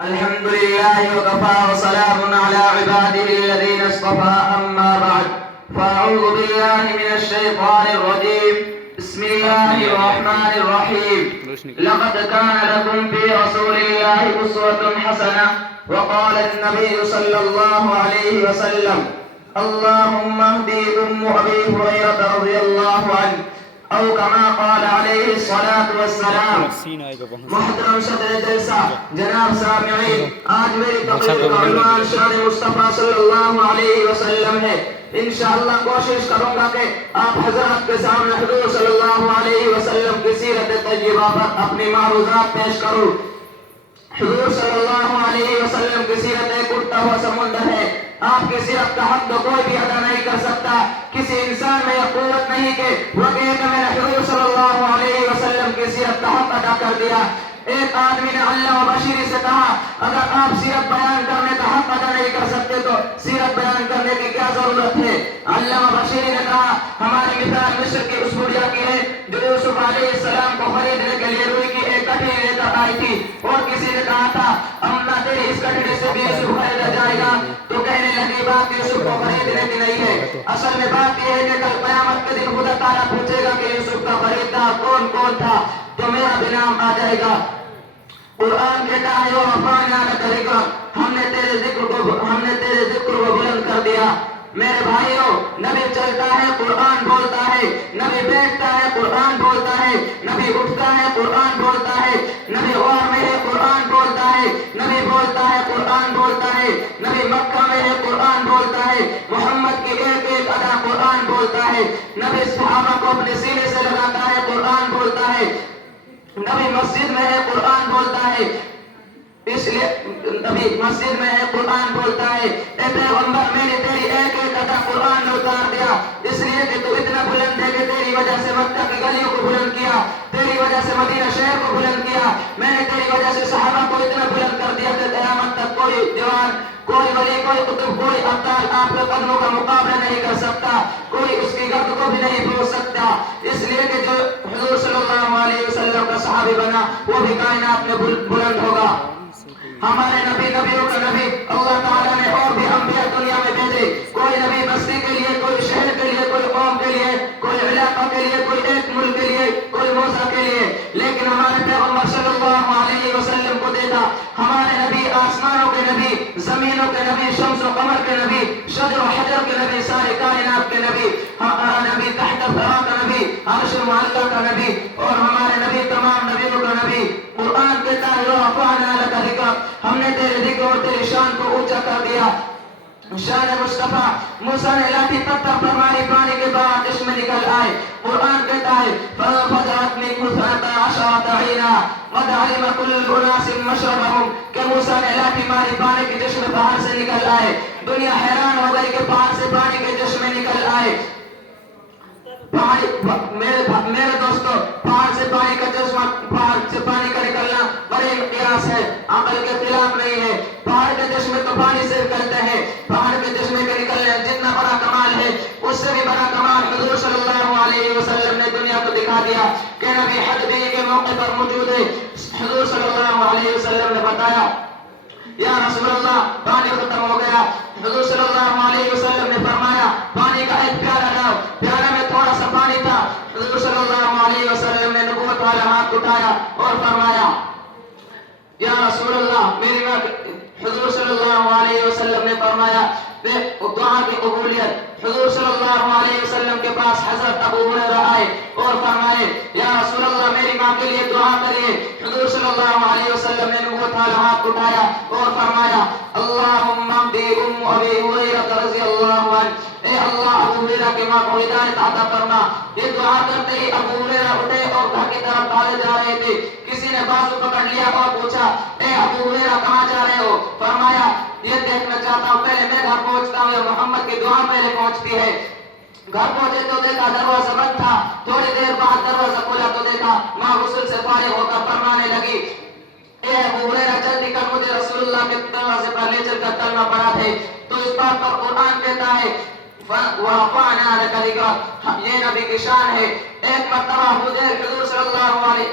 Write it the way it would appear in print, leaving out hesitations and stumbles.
الحمد لله وكفى وسلام على عباده الذين اصطفى أما بعد فأعوذ بالله من الشيطان الرجيم بسم الله الرحمن الرحيم لقد كان لكم في رسول الله أسوة حسنة وقال النبي صلى الله عليه وسلم اللهم اهدي أم أبي هريرة رضي الله عنه او كما قال عليه الصلاة والسلام. محترم صدر جلسہ جناب سامعین، آج میری تقریر کا عنوان شان مصطفیٰ صلی اللہ علیہ وسلم ہے. انشاءاللہ کوشش کروں گا کہ آپ حضرات کے سامنے حضور صلی اللہ علیہ وسلم کی سیرت طیبہ پر اپنی معروضات پیش کروں. حضور صلی اللہ علیہ وسلم کی سیرت ایک اٹھتا ہوا سمندر ہے. آپ کی سیرت کا حق تو کوئی بھی ادا نہیں کر سکتا. کسی انسان میں یہ قوت نہیں کہ وہ کہے کہ میں نے حضور صلی اللہ علیہ وسلم کی سیرت کا حق ادا کر دیا. ایک آدمی نے اللہ و بشیری سے کہا اگر آپ سیرت بیان کرنے کا حق ادا نہیں کر سکتے تو سیرت بیان کرنے کی کیا ضرورت ہے. اللہ و بشیری نے کہا ہماری مثال مصر کی اس بڑھیا کی ہے جو یوسف علیہ السلام کو خریدنے کے لیے روئی کی ایک کٹڑی لے کر آئی تھی اور کسی نے کہا تھا امنا تیری اس کٹڑی سے بھی یوسف خریدا جائے گا تو کہنے لگی بات یوسف کو خریدنے کی نہیں ہے. اصل میں بات یہ ہے کہ کل قیامت کے دن خدا تعالیٰ پوچھے گا کہ یوسف کا خریدار کون کون تھا تو میرا بھی نام آ جائے گا. قرآن کہتا ہے ہم نے تیرے ذکر کو بلند کر دیا. میرے بھائیوں، نبی چلتا ہے قرآن بولتا ہے، نبی بیٹھتا ہے قرآن بولتا ہے، نبی اٹھتا ہے قرآن بولتا ہے، نبی غار میں ہے قرآن بولتا ہے، نبی بولتا ہے قرآن بولتا ہے، نبی مکہ میں ہے قرآن بولتا ہے، محمد کی ایک ایک ادا قرآن بولتا ہے، نبی صحابہ کو اپنے سینے سے لگاتا ہے قرآن بولتا ہے، نبی مسجد میں ہے قرآن بولتا ہے، اس لیے نبی مسجد میں ہے قرآن بولتا ہے. اے پیغمبر میں نے تیری ایک ایک ادا قرآن میں اتار دیا اس لیے کہ تو اتنا بلند ہے کہ تیری وجہ سے مکہ کی گلیوں کو بلند کیا، تیری وجہ سے مدینہ شہر کو بلند کیا. میں نے تیری وجہ سے صحابہ کو اتنا بلند کر دیا کہ قیامت تک کوئی دیوان، کوئی ولی، کوئی قطب، کوئی ابدال آپ کے قدموں کا مقابلہ نہیں کر سکتا، کوئی اس کی گرد کو بھی نہیں پہنچ سکتا. اس لیے کہ جو حضور صلی اللہ علیہ وسلم کا صحابی بنا وہ بھی کائنات میں بلند ہوگا. ہمارے نبی نبیوں کا نبی اللہ تعالیٰ نے اور بھی انبیاء دنیا میں بھیجے. کوئی نبی بستی کے لیے، کوئی شہر کے لیے، کوئی قوم کے لیے، کوئی علاقہ کے لیے، کوئی ایک ملک کے لیے، کوئی موضع کے لیے. لیکن ہمارے پیغمبر صلی اللہ علیہ وسلم کو دیکھا ہمارے نبی آسمانوں کے نبی، زمینوں کے نبی، شمس و قمر کے نبی، شجر و حجر کے نبی، سارے کائنات کے نبی. ہمارا نبی تحت الثرى کا نبی، عرش معلّہ کا نبی اور ہمارے نبی تمام نبیوں کا نبی. قرآن کہتا ہے ورفعنا لك ذکرک، ہم نے تیرے ذکر اور تیری شان کو اونچا کر دیا. شان مصطفیٰ موسیٰ نے لاٹھی پتھر پر ماری، پانی کے بعد چشم نکل آئے. قرآن کہتا ہے فَفَجَرَتْ مِنْهُ اثْنَتَا عَشَرَةَ عَيْنًا قَدْ عَلِمَ كُلُّ أُنَاسٍ مَشْرَبَهُمْ کہ موسیٰ نے لاٹھی ماری، پانی کے چشمے باہر سے نکل آئے. دنیا حیران ہو گئی کہ باہر سے پانی کے چشمے نکل آئے. میرے دوستو، پہاڑ سے پانی کا چشمہ، پہاڑ سے پانی کا نکلنا بڑے قیاس ہے، عقل کے خلاف نہیں ہے. پہاڑ کے چشمے تو پانی سے نکلتے ہیں، پہاڑ کے چشمے کے نکلنے جتنا بڑا کمال ہے اس سے بھی بڑا کمال حضور صلی اللہ علیہ وسلم نے دنیا کو دکھا دیا کہ نبی حد بھی کے موقع پر موجود ہے. حضور صلی اللہ علیہ وسلم نے بتایا یا رسول اللہ پانی ختم ہو گیا. حضور صلی اللہ علیہ وسلم نے فرمایا پانی کا ایک پیالہ لاؤ. پیالہ میں تھوڑا سا پانی تھا. حضور صلی اللہ علیہ وسلم نے نبوت والا ہاتھ اٹھایا اور فرمایا یا رسول اللہ میری ماں. حضور صلی اللہ علیہ وسلم نے فرمایا دعا کی قبولیت. حضور صلی اللہ علیہ وسلم کے پاس حضرت ابو ہریرہ آئے اور فرمائے یا رسول اللہ میری ماں کے لیے دعا کریے. حضور صلی اللہ علیہ وسلم نے نبوت والا ہاتھ اٹھایا اور فرمایا اللہم اہدی ام ابی ہریرہ رضی اللہ عنہ، اے اللہ ابو ہریرہ کی ماں کو ہدایت عطا فرما. یہ دعا کرتے ہی ابو ہریرہ اٹھے اور گھر کی طرف بھاگے جا رہے تھے. کسی نے بازو پکڑ لیا اور پوچھا اے ابو ہریرہ کہاں جا رہے ہو؟ فرمایا یہ دیکھنا چاہتا ہوں، پہلے میں گھر پہنچتا ہوں یا محمد کی دعا پہلے پہنچتی ہے. گھر پہنچے تو دیکھا دروازہ بند تھا. تھوڑی دیر بعد دروازہ کھولا تو دیکھا ماں غسل سے فارغ ہو کر فرمانے لگی اے ابو ہریرہ جلدی کر، مجھے رسول اللہ کے دروازے پر لے چل کر کلمہ پڑھا ہے. تو اس بات پر قرآن کہتا ہے وَرَفَعْنَا لَكَ ذِكْرَكَ، یہ نبی کی شان ہے. ایک مرتبہ حضور صلی اللہ علیہ